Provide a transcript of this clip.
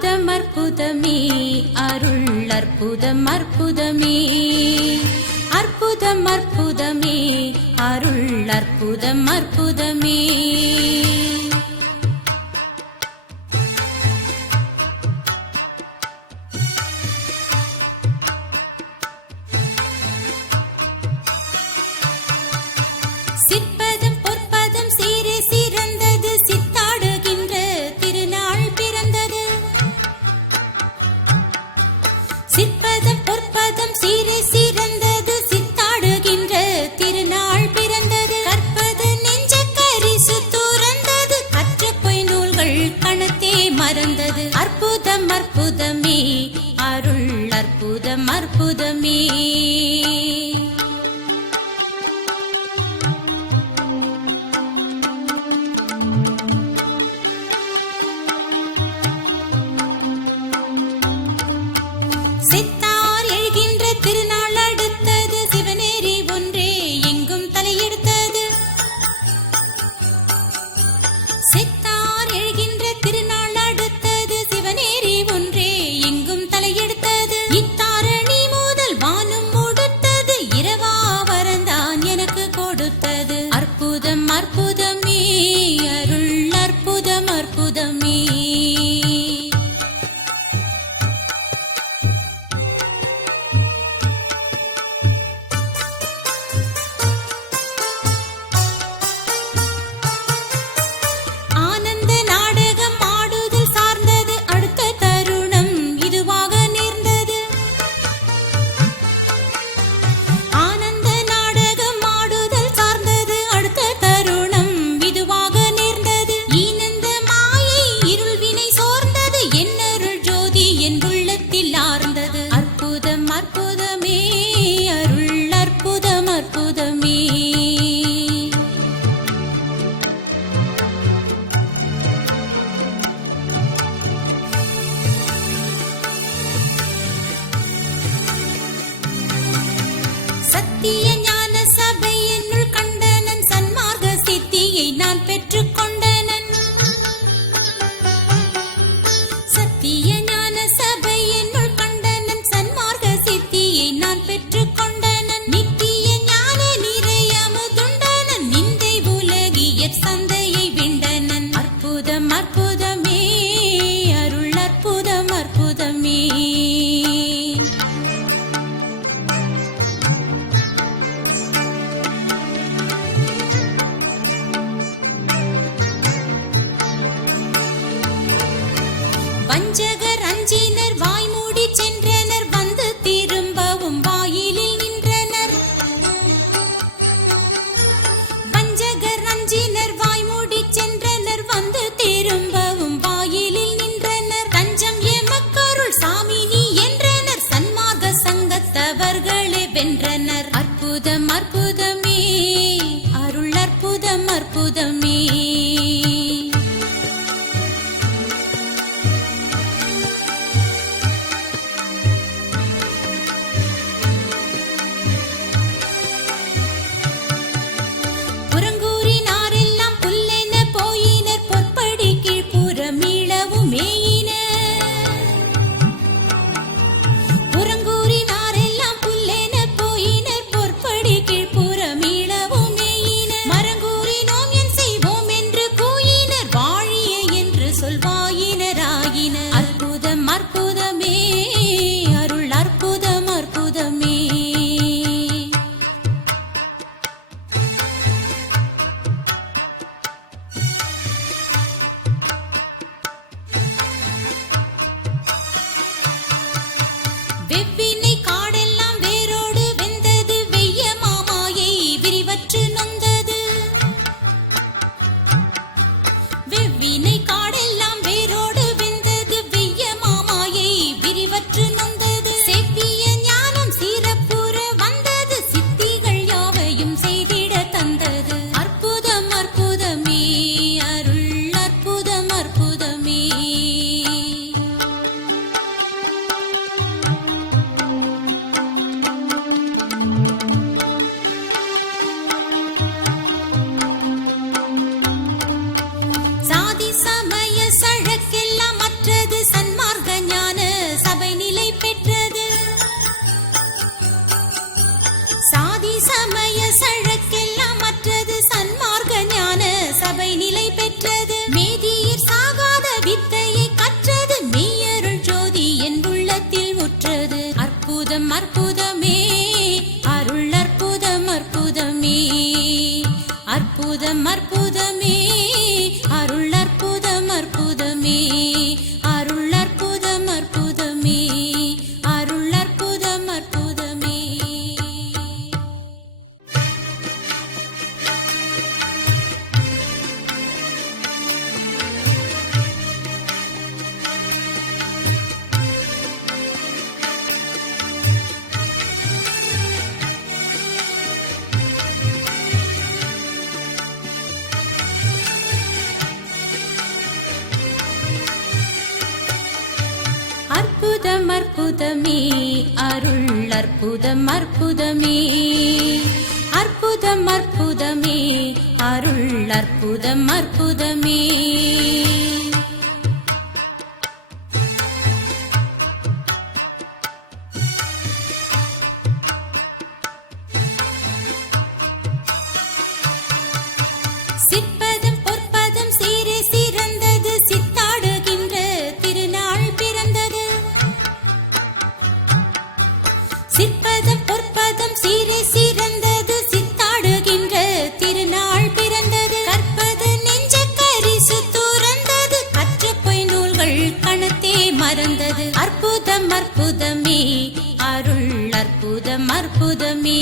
அற்புதம் அற்புதமே அருள் அற்புதம் அற்புதமே அற்புதம் அற்புதமே அருள் அற்புதம் அற்புதமே சிற்பதம் பொற்பதம் சீரே சிறந்தது சித்தாடுகின்ற திருநாள் பிறந்தது கற்பது நெஞ்ச கரிசு துறந்தது கற்ற பொய் நூல்கள் கணத்தே மறந்தது அற்புதம் அற்புதமே அருள் அற்புதம் அற்புதமே சித்தார் எழுகின்ற திருநாள் அடுத்தது சிவநேரி ஒன்றே எங்கும் தலையெடுத்தது சித்தார் எழுகின்ற திருநாள் அடுத்தது சிவநேரி ஒன்றே எங்கும் தலையெடுத்தது இத்தாரணி முதல் வானும் கொடுத்தது இரவா வரந்தான் எனக்கு கொடுத்தது அற்புதம் அற்புதமே அருள் அற்புதம் அற்புதமே சத்திய ஞான சபை என்னுள் கண்டனன் சன்மார்க்க சித்தியை நான் பெற்றுக் கொண்டனன் சத்திய ஞான சபை என்னுள் கண்டனன் சன்மார்க்க சித்தியை நான் பெற்றுக் கொண்டனன் நித்திய ஞான நிறை அமுதுண்டனன் நிந்தை உலகியற் சந்தையை விண்டனன் அற்புதம் அற்புதமே அருள் அற்புதம் அற்புதமே சமய சழக்கெல்லாம் மற்றது சன்மார்க்க ஞான சபை நிலை பெற்றது மேதியர் சாகாத வித்தையை கற்றது மெய்யருள் ஜோதி என் உள்ளத்தில் உற்றது அற்புதம் அற்புதமே அருள் அற்புதம் அற்புதமே அற்புதம் அற்புதமே அருள் அற்புதம் அற்புதமே அருள் அற்புதம் அற்புதமே அருள் அற்புதம் அற்புதமே அற்புதம் அற்புதமே அருள் அற்புதம் அற்புதமே அற்புதம் அற்புதமே அருள் அற்புதம் அற்புதமே சிற்பதம் பொற்பதம் சீரே சிறந்தது சித்தாடுகின்ற திருநாள் பிறந்தது சிற்பதம் பொற்பதம் சீரே சிறந்தது சித்தாடுகின்ற திருநாள் பிறந்தது கற்பது நெஞ்ச கரிசு துறந்தது கற்ற பொய் நூல்கள் கணத்தே மறந்தது அற்புதம் அற்புதமே அருள் அற்புதம் அற்புதமே